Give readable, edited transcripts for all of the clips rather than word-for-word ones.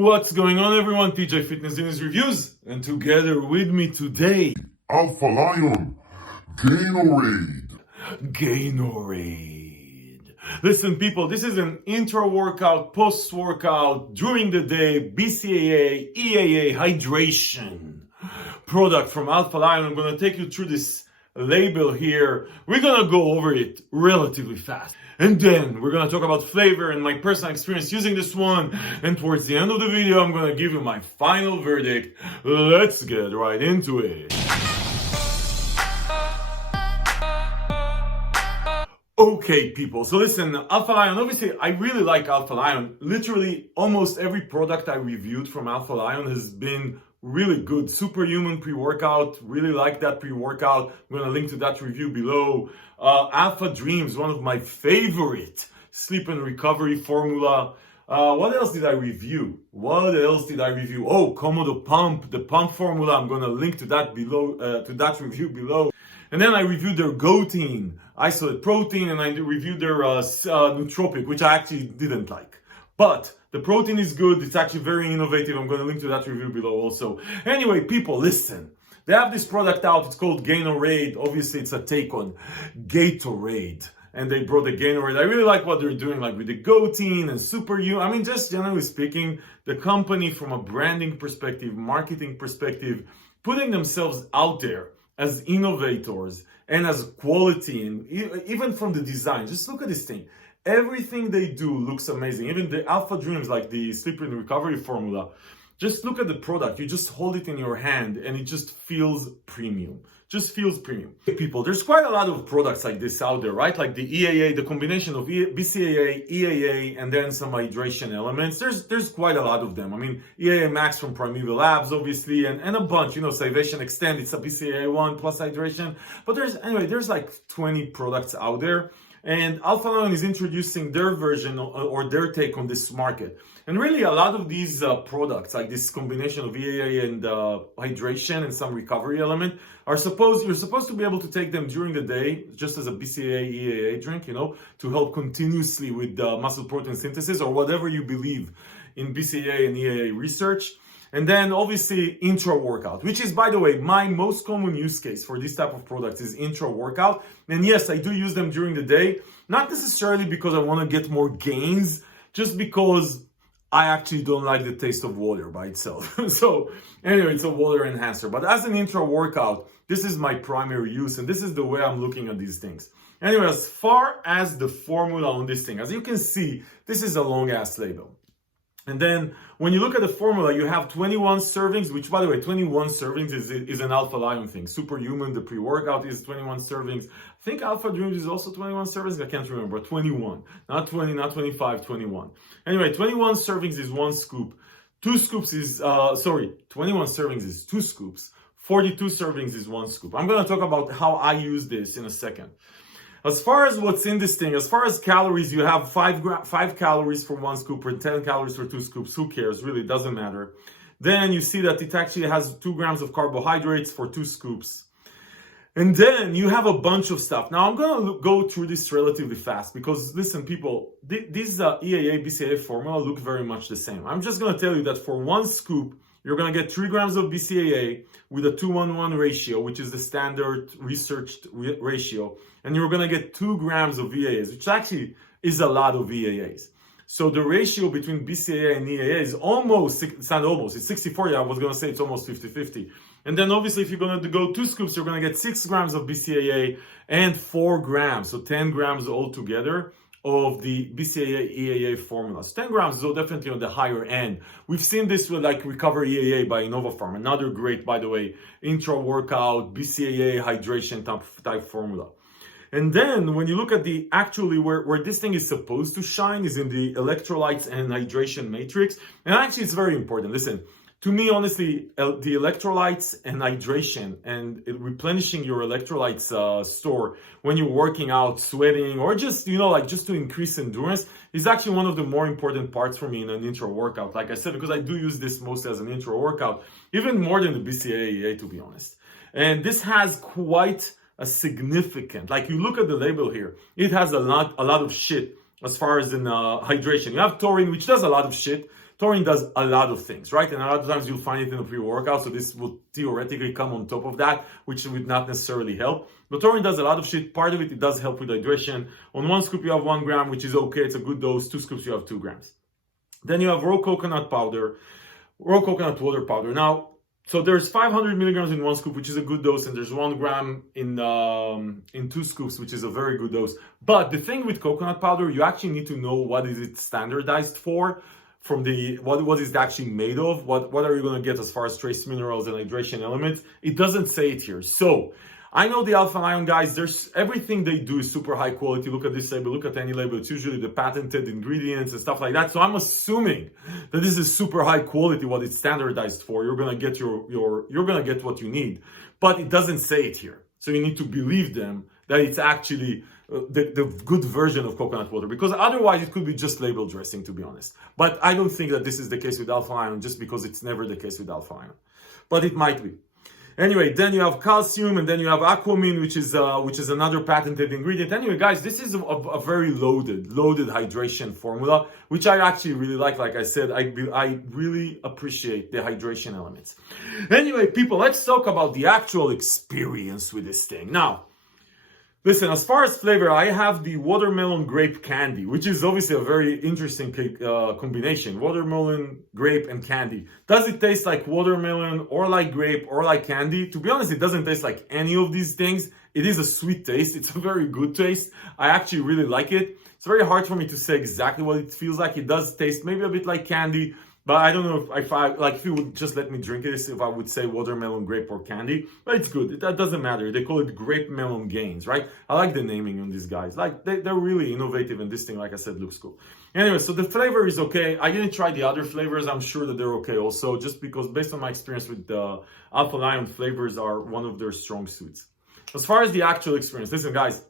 What's going on, everyone? PJ Fitness News Reviews, and together with me today, Alpha Lion Gain-o-Rade. Gatorade. Listen, people, this is an intra-workout, post-workout, during the day, BCAA, EAA hydration product from Alpha Lion. I'm going to take you through this label here. We're going to go over it relatively fast. And then we're going to talk about flavor and my personal experience using this one. And towards the end of the video, I'm going to give you my final verdict. Let's get right into it. Okay, people, so listen, Alpha Lion, obviously, I really like Alpha Lion. Literally, almost every product I reviewed from Alpha Lion has been really good. Superhuman pre-workout, really like that pre-workout. I'm going to link to that review below. Alpha Dreams, one of my favorite sleep and recovery formula. What else did I review? Oh, Komodo Pump, the pump formula. I'm going to link to that below, to that review below. And then I reviewed their GOATEIN isolate protein, and I reviewed their nootropic, which I actually didn't like. But the protein is good. It's actually very innovative. I'm going to link to that review below also. Anyway, people, listen. They have this product out. It's called Gain-o-Rade. Obviously, it's a take on Gatorade. And they brought the Gain-o-Rade. I really like what they're doing, like with the GOATEIN and Superhuman. I mean, just generally speaking, the company from a branding perspective, marketing perspective, putting themselves out there as innovators and as quality, and even from the design. Just look at this thing. Everything they do looks amazing. Even the Alpha Dreams, like the sleep and recovery formula. Just look at the product. You just hold it in your hand and it just feels premium. Just feels premium. People, there's quite a lot of products like this out there, right? Like the EAA, the combination of BCAA, EAA, and then some hydration elements. There's quite a lot of them. I mean, EAA Max from Primeval Labs, obviously, and a bunch, Salvation Extend, it's a BCAA one plus hydration. But there's like 20 products out there. And Alpha Lion is introducing their version or their take on this market. And really, a lot of these products, like this combination of EAA and hydration and some recovery element, you're supposed to be able to take them during the day, just as a BCAA, EAA drink, to help continuously with muscle protein synthesis or whatever you believe in BCAA and EAA research. And then obviously intra workout, which is, by the way, my most common use case for this type of products is intra workout. And yes, I do use them during the day, not necessarily because I want to get more gains, just because I actually don't like the taste of water by itself. So anyway, it's a water enhancer. But as an intra workout, this is my primary use, and this is the way I'm looking at these things. Anyway, as far as the formula on this thing, as you can see, this is a long ass label. And then when you look at the formula, you have 21 servings, which, by the way, 21 servings is an Alpha Lion thing. Superhuman, the pre-workout, is 21 servings. I think Alpha Dreams is also 21 servings. I can't remember. 21. Not 20, not 25, 21. Anyway, 21 servings is 1 scoop. 2 scoops is, 21 servings is 2 scoops. 42 servings is 1 scoop. I'm going to talk about how I use this in a second. As far as what's in this thing, as far as calories, you have 5 calories for 1 scoop or 10 calories for 2 scoops. Who cares? Really, it doesn't matter. Then you see that it actually has 2 grams of carbohydrates for 2 scoops. And then you have a bunch of stuff. Now, I'm going to go through this relatively fast because, listen, people, these EAA, BCAA formula look very much the same. I'm just going to tell you that for 1 scoop, you're going to get 3 grams of BCAA with a 2:1 ratio, which is the standard researched ratio. And you're going to get 2 grams of EAAs, which actually is a lot of EAAs. So the ratio between BCAA and EAA is it's 60-40. I was going to say it's almost 50-50. And then obviously if you're going to go 2 scoops, you're going to get 6 grams of BCAA and 4 grams. So 10 grams altogether of the BCAA EAA formula. So 10 grams is definitely on the higher end. We've seen this with like Recover EAA by Innovapharm, another great, by the way, intra workout BCAA hydration type formula. And then when you look at the actually where this thing is supposed to shine is in the electrolytes and hydration matrix. And actually it's very important. Listen, to me, honestly, the electrolytes and hydration and replenishing your electrolytes store when you're working out, sweating, or just, just to increase endurance is actually one of the more important parts for me in an intra workout. Like I said, because I do use this mostly as an intra workout, even more than the BCAA, to be honest. And this has quite a significant, like you look at the label here, it has a lot of shit as far as in hydration. You have taurine, which does a lot of shit. Taurine does a lot of things, right? And a lot of times you'll find it in a pre-workout, so this will theoretically come on top of that, which would not necessarily help. But taurine does a lot of shit. Part of it does help with hydration. On 1 scoop you have 1 gram, which is okay, it's a good dose. 2 scoops you have 2 grams. Then you have raw coconut powder, raw coconut water powder. Now, so there's 500 milligrams in 1 scoop, which is a good dose, and there's 1 gram in 2 scoops, which is a very good dose. But the thing with coconut powder, you actually need to know what is it standardized for, from the what is it actually made of, what are you going to get as far as trace minerals and hydration elements. It doesn't say it here. So I know the Alpha Lion guys, there's everything they do is super high quality. Look at this label, look at any label. It's usually the patented ingredients and stuff like that. So I'm assuming that this is super high quality, what it's standardized for. You're gonna get you're gonna get what you need, but it doesn't say it here. So you need to believe them that it's actually the good version of coconut water, because otherwise it could be just label dressing, to be honest. But I don't think that this is the case with Alpha Lion, just because it's never the case with Alpha Lion, but it might be. Anyway, then you have calcium, and then you have aquamine, which is another patented ingredient. Anyway, guys, this is a very loaded hydration formula, which I actually really like. Like I said, I really appreciate the hydration elements. Anyway, people, let's talk about the actual experience with this thing. Now, listen, as far as flavor, I have the watermelon grape candy, which is obviously a very interesting combination. Watermelon, grape, and candy. Does it taste like watermelon or like grape or like candy? To be honest, it doesn't taste like any of these things. It is a sweet taste. It's a very good taste. I actually really like it. It's very hard for me to say exactly what it feels like. It does taste maybe a bit like candy, but I don't know if you would just let me drink it, if I would say watermelon, grape, or candy. But it's good. That doesn't matter. They call it grape melon gains, right? I like the naming on these guys. Like they're really innovative, and this thing, like I said, looks cool. Anyway, so the flavor is okay. I didn't try the other flavors. I'm sure that they're okay also, just because based on my experience with the Alpha Lion, flavors are one of their strong suits. As far as the actual experience, listen, guys.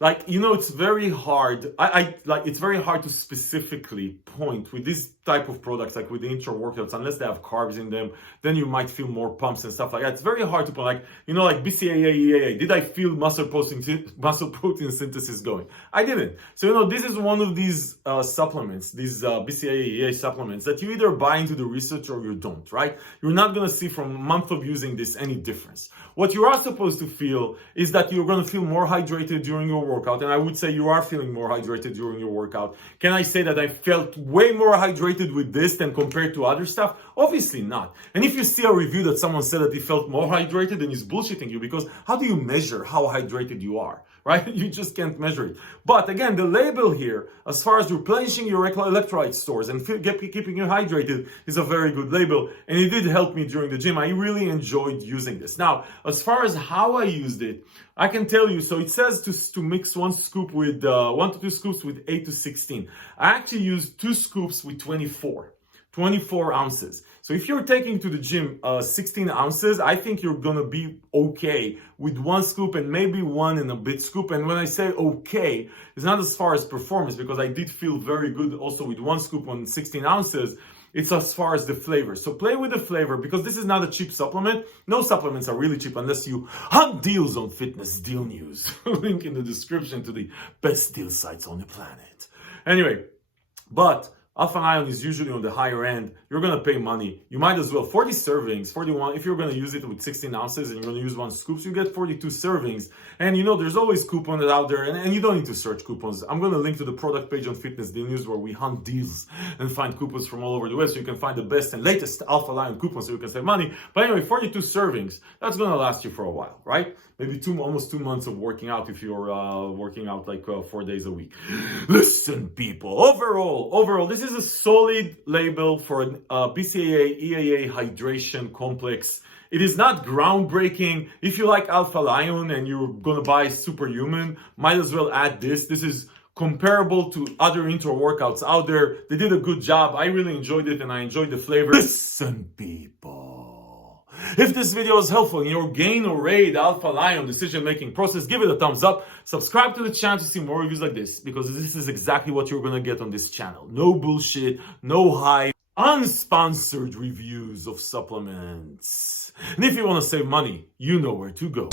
Like, you know, it's very hard. It's very hard to specifically point with this type of products, like with the intra workouts, unless they have carbs in them, then you might feel more pumps and stuff like that. It's very hard to point, like, you know, like BCAA, EAA. Did I feel muscle protein synthesis going? I didn't. So, you know, this is one of these supplements, these BCAA, EAA supplements that you either buy into the research or you don't, right? You're not going to see from a month of using this any difference. What you are supposed to feel is that you're going to feel more hydrated during your workout, and I would say you are feeling more hydrated during your workout. Can I say that I felt way more hydrated with this than compared to other stuff? Obviously not. And if you see a review that someone said that he felt more hydrated, then he's bullshitting you, because how do you measure how hydrated you are? Right? You just can't measure it. But again, the label here, as far as replenishing your electrolyte stores and keeping you hydrated, is a very good label. And it did help me during the gym. I really enjoyed using this. Now, as far as how I used it, I can tell you, so it says to mix 1 scoop with 1 to 2 scoops with 8 to 16. I actually used 2 scoops with 24 ounces. So if you're taking to the gym 16 ounces, I think you're gonna be okay with 1 scoop and maybe 1 and a bit scoop. And when I say okay, it's not as far as performance, because I did feel very good also with 1 scoop on 16 ounces. It's as far as the flavor. So play with the flavor, because this is not a cheap supplement. No supplements are really cheap unless you hunt deals on Fitness Deal News. Link in the description to the best deal sites on the planet. Anyway, but Alpha Lion is usually on the higher end. You're going to pay money. You might as well, 40 servings, 41, if you're going to use it with 16 ounces and you're going to use 1 scoop, you get 42 servings. And you know, there's always coupons out there, and you don't need to search coupons. I'm going to link to the product page on Fitness Deal News, where we hunt deals and find coupons from all over the web, so you can find the best and latest Alpha Lion coupons so you can save money. But anyway, 42 servings, that's going to last you for a while, right? Maybe almost 2 months of working out if you're working out like 4 days a week. Listen, people, overall, this is a solid label for an BCAA, EAA hydration complex. It is not groundbreaking. If you like Alpha Lion and you're gonna buy Superhuman, might as well add this. This is comparable to other intra workouts out there. They did a good job. I really enjoyed it, and I enjoyed the flavor. Listen, people, if this video was helpful in your Gain-o-Rade Alpha Lion decision-making process, give it a thumbs up. Subscribe to the channel to see more reviews like this, because this is exactly what you're gonna get on this channel. No bullshit, no hype, unsponsored reviews of supplements. And if you want to save money, you know where to go.